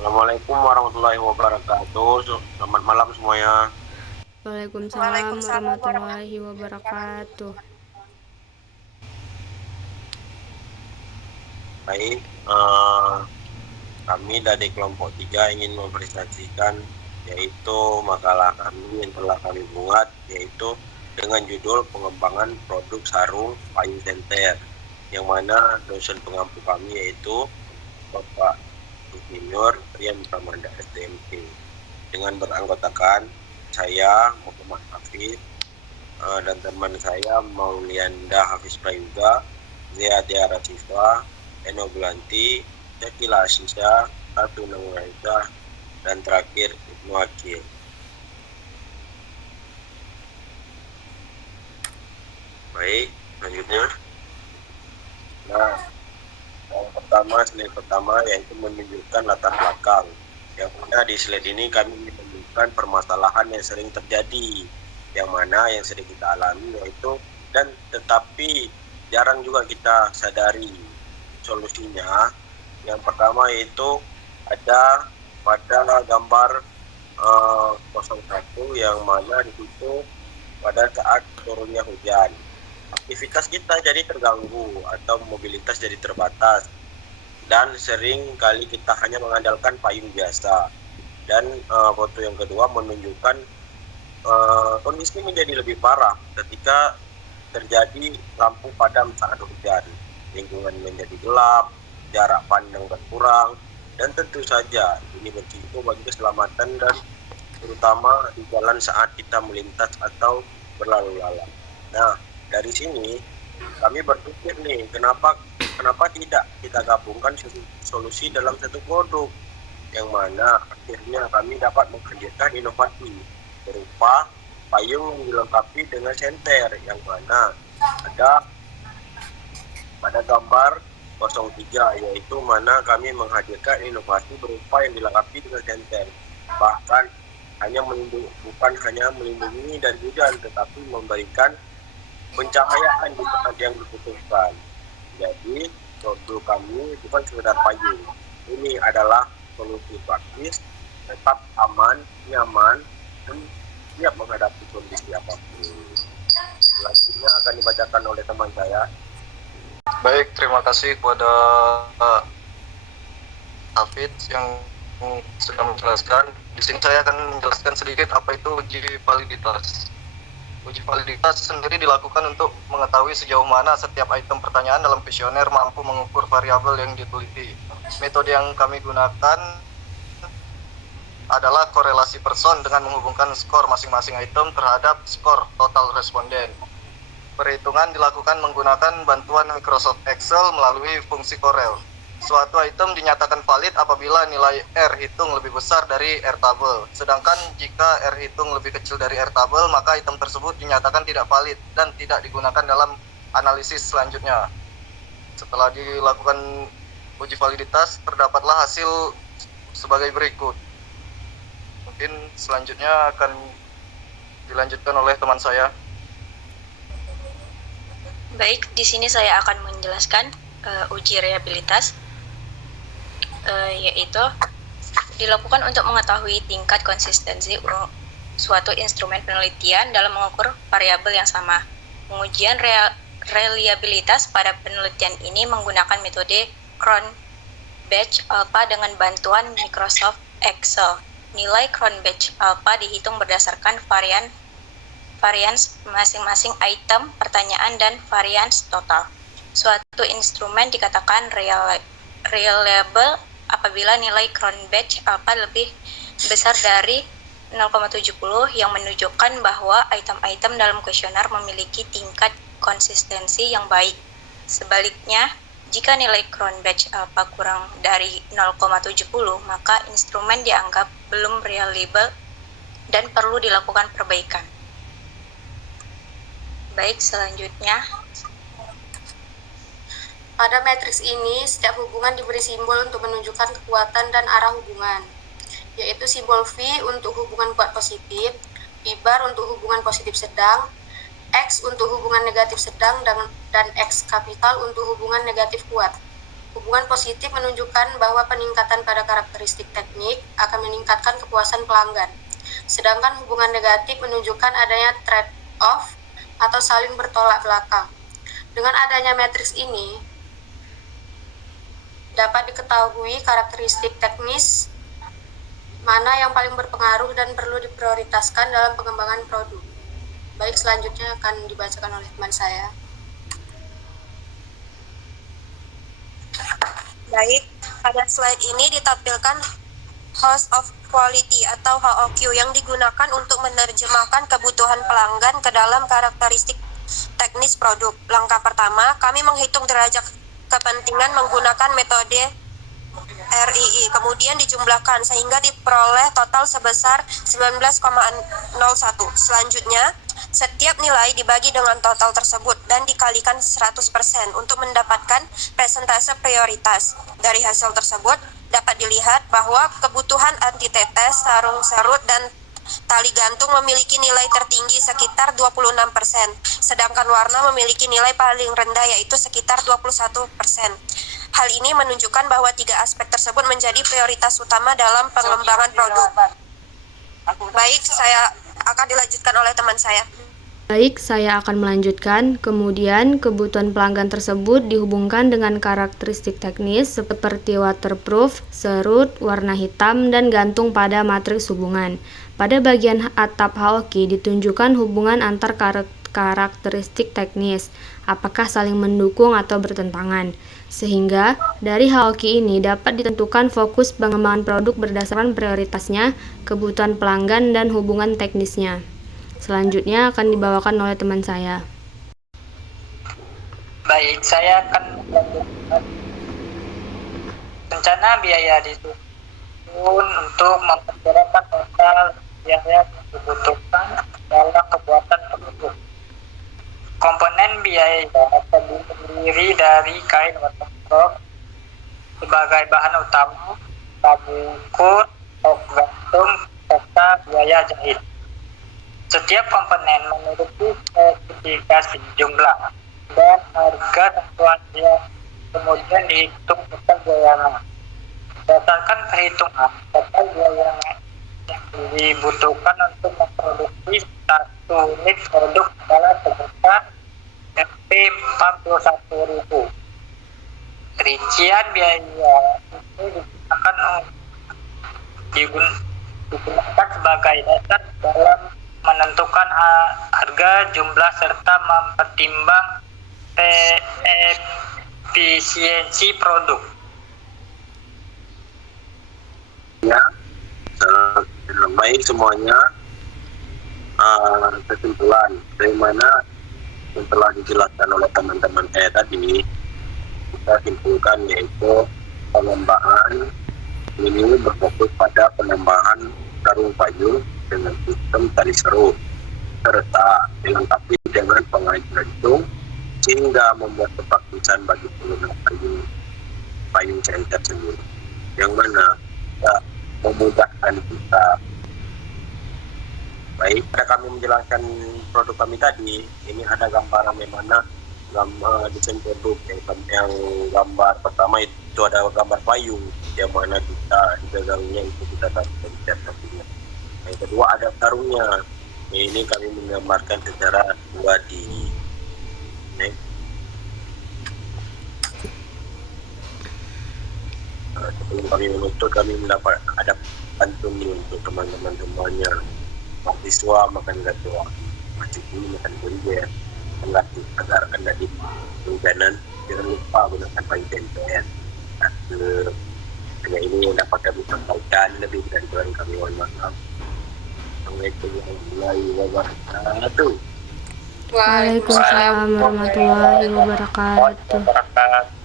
Assalamualaikum warahmatullahi wabarakatuh. Selamat malam semuanya. Waalaikumsalam warahmatullahi wabarakatuh. Baik, kami dari kelompok 3 ingin mempresentasikan yaitu makalah kami yang telah kami buat, yaitu dengan judul pengembangan produk sarung payung senter, yang mana dosen pengampu kami yaitu Bapak Insinyur Rian Pramanda STMT, dengan beranggotakan saya Muhammad Hafiz, dan teman saya Maulianda Hafiz Prayuga, Zia Tiara Siva, Eno Bulanti, Jakila Asisa, Ratu Nanguraita, dan terakhir Ibnu Akil. Baik, selanjutnya. Nah, slide pertama yaitu menunjukkan latar belakang. Yang mana di slide ini kami menunjukkan permasalahan yang sering terjadi, yang mana yang sering kita alami yaitu dan tetapi jarang juga kita sadari solusinya. Yang pertama yaitu ada pada gambar 01 yang mana di situ pada saat turunnya hujan, aktivitas kita jadi terganggu atau mobilitas jadi terbatas, dan sering kali kita hanya mengandalkan payung biasa. Dan foto yang kedua menunjukkan kondisi menjadi lebih parah ketika terjadi lampu padam saat hujan, lingkungan menjadi gelap, jarak pandang berkurang, dan tentu saja ini berisiko bagi keselamatan dan terutama di jalan saat kita melintas atau berlalu lalang. Nah, dari sini kami berpikir nih, kenapa tidak kita gabungkan solusi dalam satu produk, yang mana akhirnya kami dapat menghadirkan inovasi berupa payung yang dilengkapi dengan senter, yang mana ada pada gambar 03, yaitu mana kami menghadirkan inovasi berupa yang dilengkapi dengan senter, bahkan bukan hanya melindungi dari hujan, tetapi memberikan pencahayaan di saat yang dibutuhkan. Jadi produk kami bukan sekedar payung, ini adalah solusi praktis, tetap aman, nyaman, dan siap menghadapi kondisi apapun. Selanjutnya akan dibacakan oleh teman saya. Baik, terima kasih kepada Hafid yang sudah menjelaskan. Di sini saya akan menjelaskan sedikit apa itu uji validitas. Uji validitas sendiri dilakukan untuk mengetahui sejauh mana setiap item pertanyaan dalam kuesioner mampu mengukur variabel yang diteliti. Metode yang kami gunakan adalah korelasi person dengan menghubungkan skor masing-masing item terhadap skor total responden. Perhitungan dilakukan menggunakan bantuan Microsoft Excel melalui fungsi Corel. Suatu item dinyatakan valid apabila nilai R hitung lebih besar dari R tabel. Sedangkan jika R hitung lebih kecil dari R tabel, maka item tersebut dinyatakan tidak valid dan tidak digunakan dalam analisis selanjutnya. Setelah dilakukan uji validitas, terdapatlah hasil sebagai berikut. Mungkin selanjutnya akan dilanjutkan oleh teman saya. Baik, di sini saya akan menjelaskan uji reliabilitas, yaitu dilakukan untuk mengetahui tingkat konsistensi suatu instrumen penelitian dalam mengukur variabel yang sama. Pengujian reliabilitas pada penelitian ini menggunakan metode Cron-Batch Alpha dengan bantuan Microsoft Excel. Nilai Cron-Batch Alpha dihitung berdasarkan varians masing-masing item, pertanyaan, dan varians total. Suatu instrumen dikatakan reliable apabila nilai Cron-Batch Alpha lebih besar dari 0,70 yang menunjukkan bahwa item-item dalam kuesioner memiliki tingkat konsistensi yang baik. Sebaliknya, jika nilai Cron-Batch Alpha kurang dari 0,70, maka instrumen dianggap belum reliable dan perlu dilakukan perbaikan. Baik, selanjutnya. Pada matriks ini, setiap hubungan diberi simbol untuk menunjukkan kekuatan dan arah hubungan, yaitu simbol V untuk hubungan kuat positif, V bar untuk hubungan positif sedang, X untuk hubungan negatif sedang, dan X kapital untuk hubungan negatif kuat. Hubungan positif menunjukkan bahwa peningkatan pada karakteristik teknik akan meningkatkan kepuasan pelanggan. Sedangkan hubungan negatif menunjukkan adanya trade-off atau saling bertolak belakang. Dengan adanya matriks ini, dapat diketahui karakteristik teknis mana yang paling berpengaruh dan perlu diprioritaskan dalam pengembangan produk. Baik, selanjutnya akan dibacakan oleh teman saya. Baik, pada slide ini ditampilkan Host of Quality atau HOQ yang digunakan untuk menerjemahkan kebutuhan pelanggan ke dalam karakteristik teknis produk. Langkah pertama, kami menghitung derajat kepentingan menggunakan metode RII, kemudian dijumlahkan sehingga diperoleh total sebesar 19,01. Selanjutnya, setiap nilai dibagi dengan total tersebut dan dikalikan 100% untuk mendapatkan persentase prioritas. Dari hasil tersebut, dapat dilihat bahwa kebutuhan anti-tetes, sarung serut, dan tali gantung memiliki nilai tertinggi sekitar 26%, sedangkan warna memiliki nilai paling rendah yaitu sekitar 21%. Hal ini menunjukkan bahwa 3 aspek tersebut menjadi prioritas utama dalam pengembangan produk. Baik, saya akan dilanjutkan oleh teman saya. Baik, saya akan melanjutkan. Kemudian, kebutuhan pelanggan tersebut dihubungkan dengan karakteristik teknis seperti waterproof, serut, warna hitam, dan gantung pada matriks hubungan. Pada bagian atap HOQ ditunjukkan hubungan antar karakteristik teknis, apakah saling mendukung atau bertentangan. Sehingga, dari HOQ ini dapat ditentukan fokus pengembangan produk berdasarkan prioritasnya, kebutuhan pelanggan, dan hubungan teknisnya. Selanjutnya akan dibawakan oleh teman saya. Baik, saya akan melanjutkan rencana biaya disusun untuk memperkirakan total biaya yang dibutuhkan dalam pembuatan produk. Komponen biaya terdiri dari kain waterproof sebagai bahan utama, sabun ukur, stok gantung, serta biaya jahit. Setiap komponen memiliki spesifikasi jumlah dan harga tentuan yang kemudian dihitung total biayanya. Berdasarkan perhitungan total biaya yang dibutuhkan untuk memproduksi 1 unit produk adalah sebesar Rp 41.000. Rincian biaya ini digunakan sebagai dasar dalam menentukan harga, jumlah, serta mempertimbang efisiensi produk. Ya, baik semuanya. Kesimpulan dari mana setelah dijelaskan oleh teman-teman saya tadi, kita simpulkan yaitu pengembangan ini berfokus pada penambahan sarung payung dengan sistem tali serut serta dilengkapi dengan pengait gantung sehingga membuat kepraktisan bagi pengguna payung center sendiri, yang mana ya, memudahkan kita. Baik, pada kami menjelaskan produk kami tadi, ini ada gambaran yang mana desain produk yang gambar pertama itu ada gambar payung yang mana kita di gagangnya itu kita dapat cat sampingnya. Yang kedua ada sarungnya. Ini kami menggambarkan secara 2D. Sebelum kami menutup, kami mendapat ada pantun untuk teman-teman semuanya. Mahasiswa makan gatua, mahasiswa makan burger, menglatih agar anda di hujanan. Jangan lupa gunakan payung TNPN. Hanya ini yang dapat kami sampaikan, lebih dari kurang kami mohon maaf. Assalamualaikum warahmatullahi wabarakatuh. Waalaikumsalam warahmatullahi wabarakatuh.